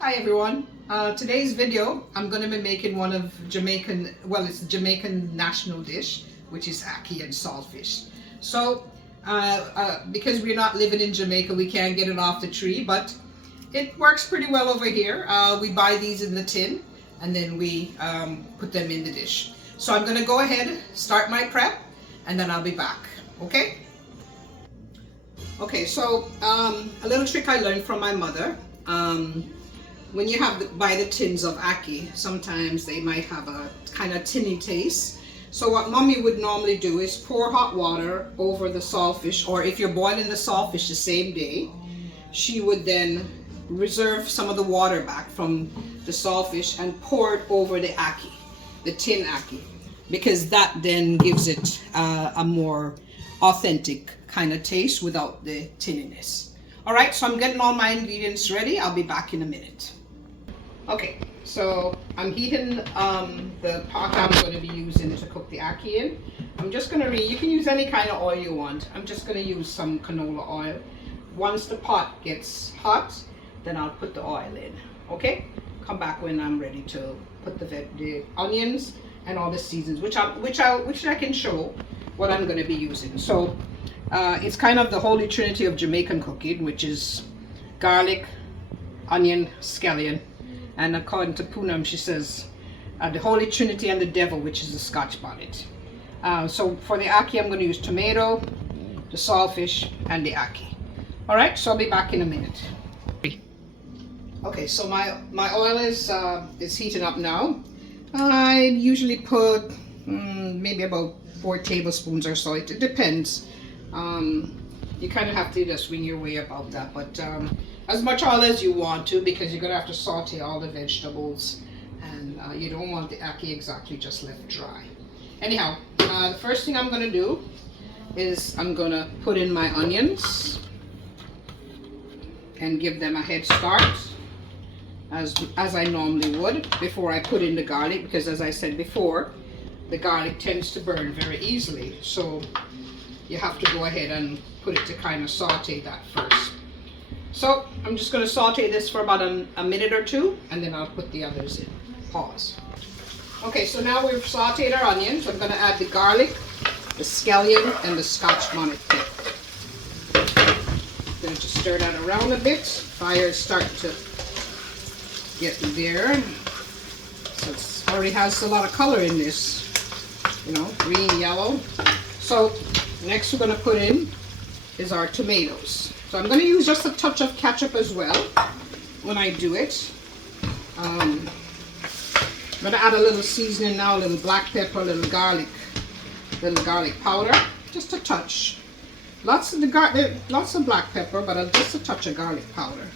Hi everyone. Today's video I'm going to be making one of Jamaican, well, it's the Jamaican national dish, which is ackee and saltfish. So because we're not living in Jamaica, we can't get it off the tree, but it works pretty well over here. We buy these in the tin and then we put them in the dish. So I'm going to go ahead, start my prep, and then I'll be back. Okay? Okay, so a little trick I learned from my mother. When you buy the tins of ackee, sometimes they might have a kind of tinny taste. So what mommy would normally do is pour hot water over the saltfish, or if you're boiling the saltfish the same day, she would then reserve some of the water back from the saltfish and pour it over the ackee, the tin ackee, because that then gives it a more authentic kind of taste without the tinniness. All right, so I'm getting all my ingredients ready. I'll be back in a minute. Okay, so I'm heating the pot I'm going to be using to cook the ackee in. I'm just going to you can use any kind of oil you want. I'm just going to use some canola oil. Once the pot gets hot, then I'll put the oil in. Okay, come back when I'm ready to put the onions and all the seasons, which I can show what I'm going to be using. So it's kind of the holy trinity of Jamaican cooking, which is garlic, onion, scallion, and according to Poonam, she says the holy trinity and the devil, which is the Scotch Bonnet. So for the ackee, I'm going to use tomato, the saltfish, and the ackee. All right, so I'll be back in a minute. Okay, so my oil is heating up now. I usually put maybe about 4 tablespoons or so. It depends. You kind of have to just wing your way about that, but as much oil as you want to, because you're going to have to saute all the vegetables, and you don't want the ackee exactly just left dry. Anyhow, the first thing I'm going to do is I'm going to put in my onions and give them a head start, as I normally would before I put in the garlic, because as I said before, the garlic tends to burn very easily, so you have to go ahead and put it to kind of saute that first. So I'm just going to saute this for about a minute or two, and then I'll put the others in. Pause. Okay, so now we've sauteed our onions. I'm going to add the garlic, the scallion, and the Scotch Bonnet pepper. I'm going to just stir that around a bit. Fire is starting to get there. So it already has a lot of color in this, you know, green, yellow. So next we're going to put in is our tomatoes. So I'm going to use just a touch of ketchup as well when I do it. I'm going to add a little seasoning now, a little black pepper, a little garlic powder, just a touch. Lots of black pepper, but just a touch of garlic powder.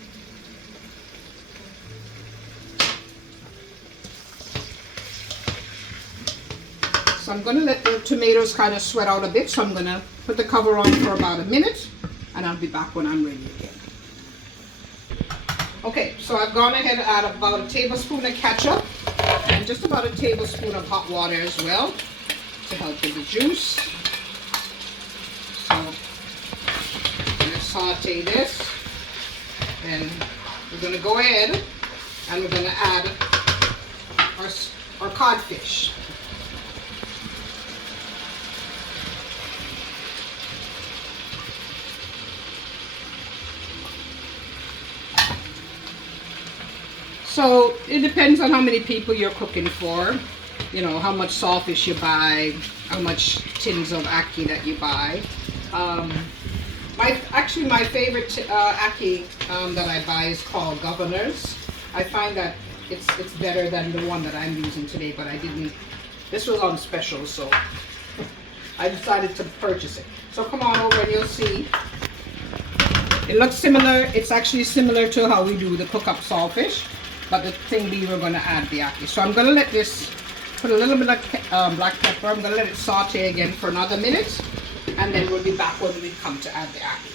So I'm going to let the tomatoes kind of sweat out a bit, so I'm going to put the cover on for about a minute, and I'll be back when I'm ready again. Okay, so I've gone ahead and add about a tablespoon of ketchup and just about a tablespoon of hot water as well to help with the juice. So I'm going to saute this, and we're going to go ahead and we're going to add our codfish. So it depends on how many people you're cooking for, you know, how much saltfish you buy, how much tins of ackee that you buy. Actually my favorite ackee that I buy is called Governor's. I find that it's better than the one that I'm using today, but this was on special, so I decided to purchase it. So come on over and you'll see. It looks similar. It's actually similar to how we do the cook-up saltfish. But the thing being, we're going to add the ackee. So I'm going to let this, put a little bit of black pepper. I'm going to let it saute again for another minute. And then we'll be back when we come to add the ackee.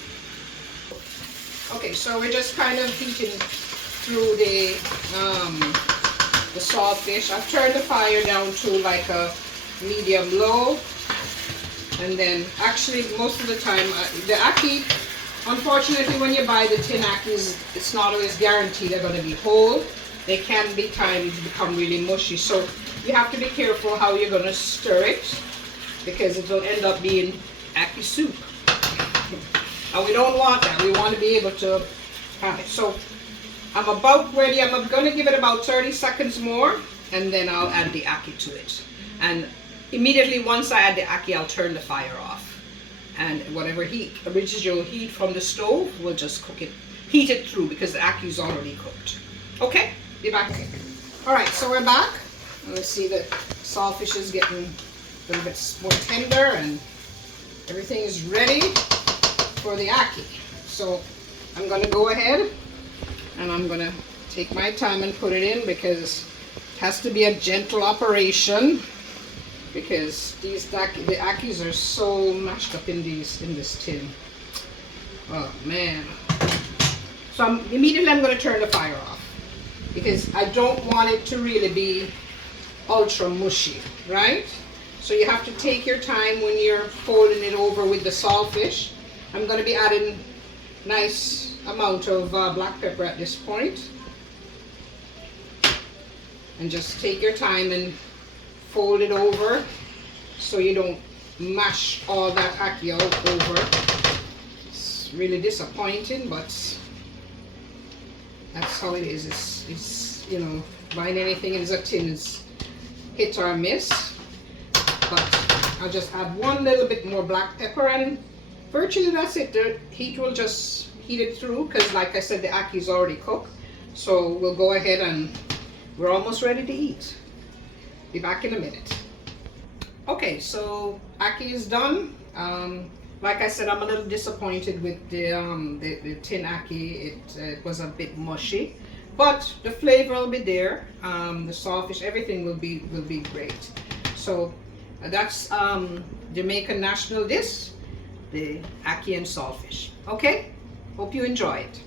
Okay, so we're just kind of heating through the saltfish. I've turned the fire down to like a medium-low. And then actually most of the time, the ackee Unfortunately, when you buy the tin ackees, it's not always guaranteed they're going to be whole. They can be timed to become really mushy. So you have to be careful how you're going to stir it, because it will end up being ackee soup. And we don't want that. We want to be able to have it. So I'm about ready. I'm going to give it about 30 seconds more, and then I'll add the ackee to it. And immediately once I add the ackee, I'll turn the fire off. And whatever residual heat from the stove, we'll just cook it, heat it through, because the ackee is already cooked. Okay, be back. All right, so we're back. Let's see, the saltfish is getting a little bit more tender, and everything is ready for the ackee. So I'm going to go ahead and I'm going to take my time and put it in, because it has to be a gentle operation, because the ackees are so mashed up in this tin. Oh man. So immediately I'm going to turn the fire off, because I don't want it to really be ultra mushy, right? So you have to take your time when you're folding it over with the saltfish. I'm going to be adding nice amount of black pepper at this point. And just take your time and fold it over so you don't mash all that ackee out over. It's really disappointing, but that's how it is. It's you know, buying anything in a tin is hit or miss. But I'll just add one little bit more black pepper, and virtually that's it. The heat will just heat it through, because like I said, the ackee is already cooked. So we'll go ahead, and we're almost ready to eat. Be back in a minute. Okay, so ackee is done. Like I said, I'm a little disappointed with the tin ackee. It was a bit mushy, but the flavor will be there. The saltfish, everything will be great. So that's Jamaican national dish, the ackee and saltfish. Okay, hope you enjoy it.